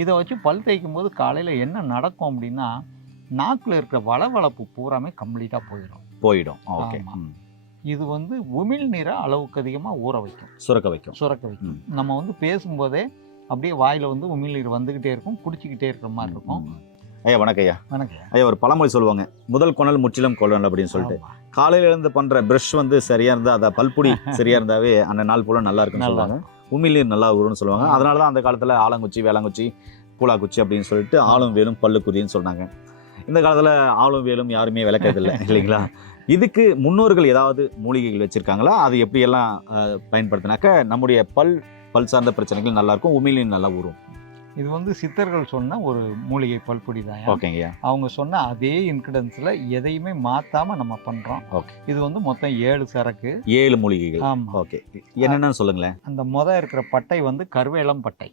இதை வச்சு பல் தேய்க்கும் போது காலையில் என்ன நடக்கும் அப்படின்னா, நாக்கில் இருக்கிற வளவளப்பு பூராமே கம்ப்ளீட்டாக போயிடும். ஓகே. இது வந்து உமிழ்நீரை அளவுக்கு அதிகமாக ஊற வைக்கும், சுரக்க வைக்கும். நம்ம வந்து பேசும்போதே அப்படியே வாயில் வந்து உமிழ்நீர் வந்துக்கிட்டே இருக்கும், குடிச்சிக்கிட்டே இருக்கிற மாதிரி இருக்கும். ஐயா வணக்கம் ஐயா. வணக்கம் ஐயா. ஒரு பழமொழி சொல்லுவாங்க, முதல் கொணல் முற்றிலும் கொள்ளல் அப்படின்னு சொல்லிட்டு. காலையில இருந்து பண்ற ப்ரஷ் வந்து சரியா இருந்தா, அதை பல்புடி சரியா இருந்தாவே அந்த நாள் போல நல்லா இருக்குன்னு சொல்லுவாங்க. உமிழ்நீர் நல்லா வரும்னு சொல்லுவாங்க. அதனாலதான் அந்த காலத்துல ஆலங்குச்சி, வேளாங்குச்சி, பூலாக்குச்சி அப்படின்னு சொல்லிட்டு ஆளும் வேலும் பல்லுக்குறின்னு சொன்னாங்க. இந்த காலத்துல ஆளும் வேலும் யாருமே விளக்கறதில்லை இல்லைங்களா? இதுக்கு முன்னோர்கள் ஏதாவது மூலிகைகள் வச்சிருக்காங்களா? அது எப்படி எல்லாம் பயன்படுத்தினாக்க நம்முடைய பல் சார்ந்த பிரச்சனைகள் நல்லா இருக்கும், உமிழ்நீர் நல்லா ஊறும்? இது வந்து சித்தர்கள் சொன்ன ஒரு மூலிகை பல்பொடி தான். ஓகேங்க. அவங்க சொன்ன அதே இன்கிரிடன்ஸில் எதையுமே மாற்றாமல் நம்ம பண்ணுறோம். ஓகே. இது வந்து மொத்தம் 7 சரக்கு, 7 மூலிகைகள். ஆமாம். ஓகே. என்னென்னு சொல்லுங்களேன். அந்த இருக்கிற பட்டை வந்து கருவேலம் பட்டை.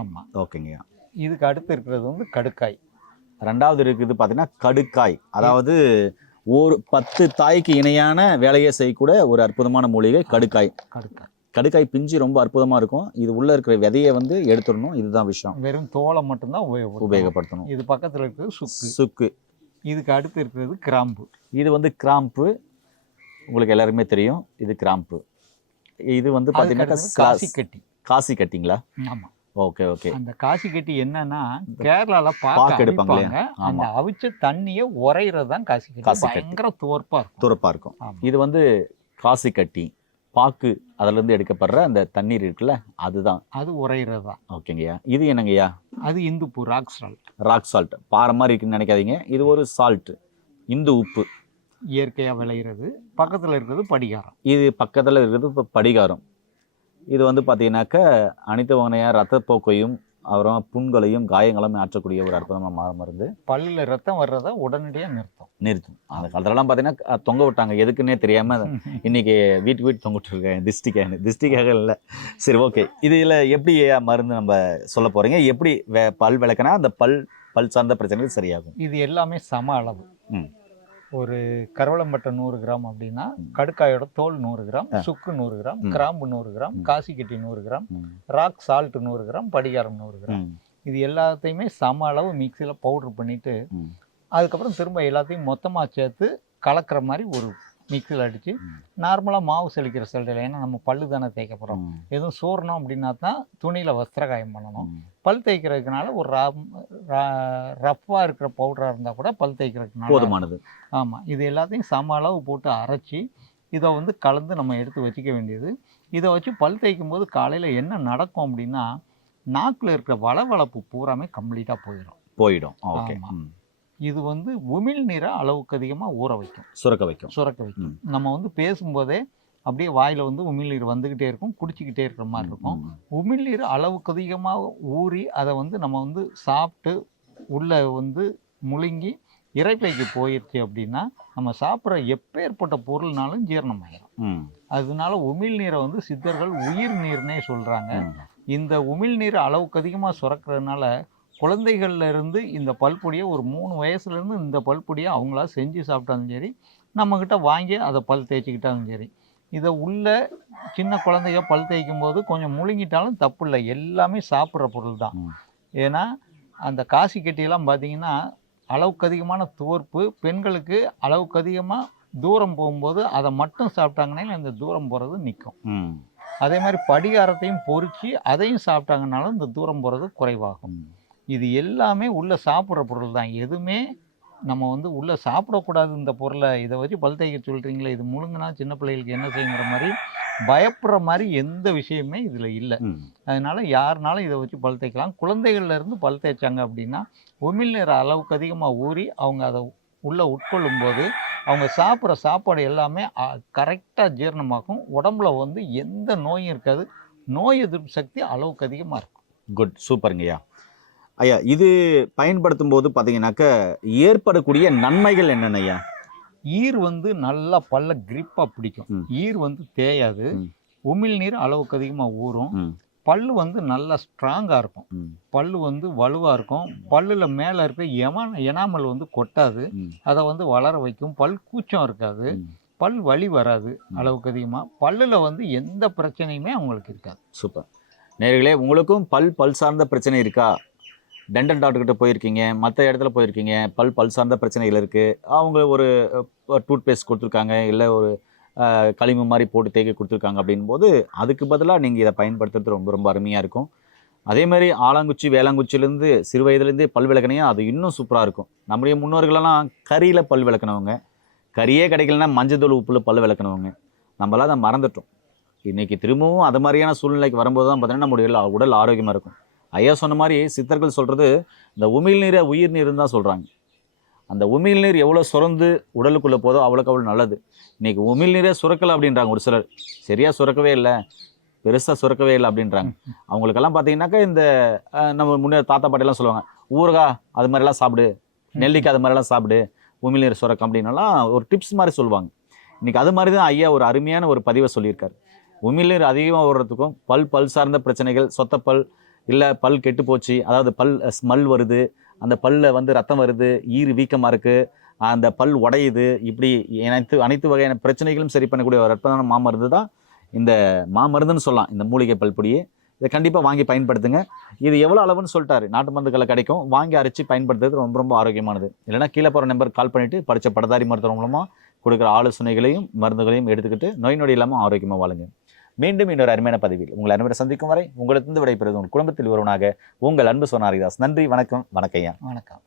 ஆமாம். ஓகேங்க. இதுக்கு அடுத்து இருக்கிறது வந்து கடுக்காய். ரெண்டாவது இருக்குது பார்த்தீங்கன்னா கடுக்காய். அதாவது ஒரு 10 தாய்க்கு இணையான வேலையை செய்யக்கூட ஒரு அற்புதமான மூலிகை கடுக்காய். கடுக்காய் பிஞ்சு ரொம்ப அற்புதமா இருக்கும். இது உள்ள இருக்கிற விதையை வந்து எடுத்துடணும். இதுதான் விஷயம். வெறும் தோலை மட்டும்தான் உபயோகப்படுத்தணும். இது பக்கத்தில் இருக்கிறது சுக்கு. இதுக்கு அடுத்து இருக்கிறது கிராம்பு. இது வந்து கிராம்பு, உங்களுக்கு எல்லாருமே தெரியும். இது கிராம்பு. இது வந்து பார்த்தீங்கன்னா காசி கட்டிங்களா? ஆமாம். ஓகே. அந்த காசி கட்டி என்னன்னா, கேரளால பாக்கு எடுப்பாங்க. அந்த அவிச்ச தண்ணியை உரைகிறது தான் காசி கட்டி. பயங்கர துவர்ப்பா இருக்கும். இது வந்து காசி கட்டி பாக்கு, அதுல இருந்து எடுக்கப்படுற அந்த தண்ணீர் இருக்குல்ல, அதுதான். அது உரைகிறது தான். ஓகேங்கய்யா. இது என்னங்கய்யா? அது இந்துப்பு, ராக் சால்ட். பாறை மாதிரி இருக்குன்னு நினைக்காதீங்க. இது ஒரு சால்ட், இந்து உப்பு. இயற்கையா விளையிறது. பக்கத்துல இருக்கிறது படிகாரம். இது பக்கத்துல இருக்கிறது படிகாரம். இது வந்து பார்த்தீங்கன்னாக்க அனைத்து வகையான ரத்தப்போக்கையும் அப்புறம் புண்களையும் காயங்களும் ஆற்றக்கூடிய ஒரு அற்புதமான மருந்து. பல்லில் ரத்தம் வர்றதை உடனடியாக நிறுத்தும். அந்த காலத்துலலாம் பார்த்தீங்கன்னா தொங்க விட்டாங்க, எதுக்குன்னே தெரியாமல். இன்னைக்கு வீட்டு தொங்க விட்டுருக்கேன். திஷ்டிக்காக இல்லை. சரி, ஓகே. இதில் எப்படி மருந்து நம்ம சொல்ல போகிறீங்க? எப்படி பல் விளக்குனா அந்த பல் சார்ந்த பிரச்சனைகள் சரியாகும்? இது எல்லாமே சம அளவு. ஒரு கருவளம்பட்டை 100 கிராம் அப்படின்னா, கடுக்காயோட தோல் 100 கிராம், சுக்கு 100 கிராம், கிராம்பு 100 கிராம், காசி கட்டி 100 கிராம், ராக் சால்ட் 100 கிராம், படிகாரம் 100 கிராம். இது எல்லாத்தையுமே சம அளவு மிக்சியில் பவுடர் பண்ணிட்டு, அதுக்கப்புறம் திரும்ப எல்லாத்தையும் மொத்தமாக சேர்த்து கலக்கிற மாதிரி ஒரு மிக்சியில் அடித்து, நார்மலாக மாவு செழிக்கிற செல்லில், ஏன்னா நம்ம பல்லு தானே தேய்க்க போகிறோம். எதுவும் சோறணும் அப்படின்னா தான் துணியில் வஸ்திரகாயம் பண்ணணும். பல் தேய்க்கிறதுக்குனால ஒரு ரஃப்பாக இருக்கிற பவுடராக இருந்தால் கூட பல் தேய்க்கிறதுக்குனால போதுமானது. ஆமாம். இது எல்லாத்தையும் சம அளவு போட்டு அரைச்சி இதை வந்து கலந்து நம்ம எடுத்து வச்சுக்க வேண்டியது. இதை வச்சு பல் தேய்க்கும் போது காலையில் என்ன நடக்கும் அப்படின்னா, நாக்கில் இருக்கிற வளவளப்பு பூராமே கம்ப்ளீட்டாக போயிடும். ஓகே. இது வந்து உமிழ்நீரை அளவுக்கு அதிகமாக ஊற வைக்கும், சுரக்க வைக்கும். நம்ம வந்து பேசும்போதே அப்படியே வாயில் வந்து உமிழ்நீர் வந்துக்கிட்டே இருக்கும், குடிச்சிக்கிட்டே இருக்கிற மாதிரி இருக்கும். உமிழ்நீர் அளவுக்கு அதிகமாக ஊறி அதை வந்து நம்ம வந்து சாப்பிட்டு உள்ளே வந்து முழுங்கி இறைப்பைக்கு போயிடுச்சு அப்படின்னா, நம்ம சாப்பிட்ற எப்பேற்பட்ட பொருள்னாலும் ஜீரணம் ஆகிடும். அதனால உமிழ்நீரை வந்து சித்தர்கள் உயிர் நீர்னே சொல்கிறாங்க. இந்த உமிழ்நீர் அளவுக்கு அதிகமாக சுரக்கிறதுனால குழந்தைகள்ல இருந்து இந்த பல்பொடியை ஒரு 3 வயசுலேருந்து இந்த பல்பொடியை அவங்களா செஞ்சு சாப்பிட்டாலும் சரி, நம்மக்கிட்ட வாங்கி அதை பல் தேய்ச்சிக்கிட்டாலும் சரி, இதை உள்ள சின்ன குழந்தைங்க பல் தேய்க்கும் போது கொஞ்சம் முழுங்கிட்டாலும் தப்பு இல்லை. எல்லாமே சாப்பிட்ற பொருள் தான். ஏன்னா அந்த காசி கட்டியெல்லாம் பார்த்தீங்கன்னா அளவுக்கு அதிகமான துவர்ப்பு. பெண்களுக்கு அளவுக்கு அதிகமாக தூரம் போகும்போது அதை மட்டும் சாப்பிட்டாங்கன்னா இந்த தூரம் போகிறது நிற்கும். அதே மாதிரி படிகாரத்தையும் பொறிச்சு அதையும் சாப்பிட்டாங்கனாலும் இந்த தூரம் போகிறது குறைவாகும். இது எல்லாமே உள்ளே சாப்பிட்ற பொருள் தான். எதுவுமே நம்ம வந்து உள்ளே சாப்பிடக்கூடாது இந்த பொருளை, இதை வச்சு பல் தேய்க்க சொல்கிறீங்களே, இது முழுங்கினா சின்ன பிள்ளைகளுக்கு என்ன செய்யுங்கிற மாதிரி பயப்படுற மாதிரி எந்த விஷயமே இதில் இல்லை. அதனால் யாருனாலும் இதை வச்சு பல் தேய்க்கலாம். குழந்தைகள்லேருந்து பல் தேய்ச்சாங்க அப்படின்னா உமிழ்நீர் அளவுக்கு அதிகமாக ஊறி அவங்க அதை உள்ளே உட்கொள்ளும் போது அவங்க சாப்பிட்ற சாப்பாடு எல்லாமே கரெக்டாக ஜீரணமாகும். உடம்புல வந்து எந்த நோயும் இருக்காது. நோய் எதிர்ப்பு சக்தி அளவுக்கு அதிகமாக இருக்கும். குட், சூப்பருங்கய்யா. ஐயா, இது பயன்படுத்தும் போது பார்த்தீங்கன்னாக்க ஏற்படக்கூடிய நன்மைகள் என்னென்ன ஐயா? ஈர் வந்து நல்லா பல்ல கிரிப்பாக பிடிக்கும். ஈர் வந்து தேயாது. உமிழ்நீர் அளவுக்கு அதிகமாக ஊறும். பல்லு வந்து நல்லா ஸ்ட்ராங்காக இருக்கும். பல்லு வந்து வலுவாக இருக்கும். பல்லில் மேலே இருக்க எனாமல் வந்து கொட்டாது. அதை வந்து வளர வைக்கும். பல் கூச்சம் இருக்காது. பல் வலி வராது அளவுக்கு அதிகமாக. பல்லில் வந்து எந்த பிரச்சனையுமே அவங்களுக்கு இருக்காது. சூப்பர். நேர்களே, உங்களுக்கும் பல் சார்ந்த பிரச்சனை இருக்கா? டென்டல் டாக்டர்கிட்ட போயிருக்கீங்க, மற்ற இடத்துல போயிருக்கீங்க, பல் சார்ந்த பிரச்சனைகள் இருக்குது. அவங்க ஒரு டூத் பேஸ்ட் கொடுத்துருக்காங்க, இல்லை ஒரு களிமு மாதிரி போட்டு தேய்க்க கொடுத்துருக்காங்க. அப்படின்போது அதுக்கு பதிலாக நீங்கள் இதை பயன்படுத்துறது ரொம்ப ரொம்ப அருமையாக இருக்கும். அதே மாதிரி ஆலாங்குச்சி வேளாங்குச்சிலேருந்து சிறு வயதுலேருந்தே பல் விளக்கினையா அது இன்னும் சூப்பராக இருக்கும். நம்முடைய முன்னோர்களெல்லாம் கறியில் பல் விளக்கினவங்க, கறியே கிடைக்கலன்னா மஞ்சள் உப்புல பல் விளக்கினவங்க. நம்மளாம் அதை மறந்துட்டோம். இன்றைக்கி திரும்பவும் அது மாதிரியான சூழ்நிலைக்கு வரும்போது தான் பார்த்தீங்கன்னா நம்முடைய உடல் ஆரோக்கியமாக இருக்கும். ஐயா சொன்ன மாதிரி சித்தர்கள் சொல்கிறது இந்த உமிழ்நீரை உயிர் நீர்னு தான் சொல்கிறாங்க. அந்த உமிழ்நீர் எவ்வளோ சுரந்து உடலுக்குள்ளே போதோ அவ்வளோக்கு அவ்வளோ நல்லது. இன்றைக்கி உமிழ்நீரே சுரக்கலை அப்படின்றாங்க ஒரு சிலர். சரியாக சுரக்கவே இல்லை, பெருசாக சுரக்கவே இல்லை அப்படின்றாங்க. அவங்களுக்கெல்லாம் பார்த்தீங்கன்னாக்கா இந்த நம்ம முன்னே தாத்தா பாட்டிலாம் சொல்லுவாங்க, ஊறுகாய் அது மாதிரிலாம் சாப்பிடு, நெல்லிக்காய் அது மாதிரிலாம் சாப்பிடு, உமிழ்நீர் சுரக்கம் அப்படின்னலாம் ஒரு டிப்ஸ் மாதிரி சொல்லுவாங்க. இன்றைக்கி அது மாதிரி தான் ஐயா ஒரு அருமையான ஒரு பதிவை சொல்லியிருக்காரு. உமிழ்நீர் அதிகமாக ஓடுறதுக்கும் பல் சார்ந்த பிரச்சனைகள், சொத்தப்பல், இல்லை பல் கெட்டு போச்சு, அதாவது பல் ஸ்மெல் வருது, அந்த பல்லில் வந்து ரத்தம் வருது, ஈறு வீக்கமாக இருக்குது, அந்த பல் உடையுது, இப்படி அனைத்து வகையான பிரச்சனைகளும் சரி பண்ணக்கூடிய ஒரு அற்புதமான மாமருந்து தான் இந்த மாமருந்துன்னு சொல்லலாம், இந்த மூலிகை பல்பொடியே. இதை கண்டிப்பாக வாங்கி பயன்படுத்துங்க. இது எவ்வளோ அளவுன்னு சொல்லிட்டாரு, நாட்டு மருந்துகளை கிடைக்கும், வாங்கி அரைச்சி பயன்படுத்துறது ரொம்ப ரொம்ப ஆரோக்கியமானது. இல்லைனா கீழே போகிற நம்பருக்கு கால் பண்ணிவிட்டு படித்த பட்டதாரி மருத்துவம் மூலமாக கொடுக்குற ஆலோசனைகளையும் மருந்துகளையும் எடுத்துக்கிட்டு நோய் நொடி இல்லாமல் ஆரோக்கியமாக வாழுங்க. மீண்டும் இன்னொரு அருமையான பதிவில் உங்கள் அனைவரை சந்திக்கும் வரை உங்களிடத்திலிருந்து விடைபெறுவது உங்கள் குடும்பத்தில் ஒருவனாக உங்கள் அன்பு சோனா ஹரிதாஸ். நன்றி, வணக்கம். வணக்கம் ஐயா. வணக்கம்.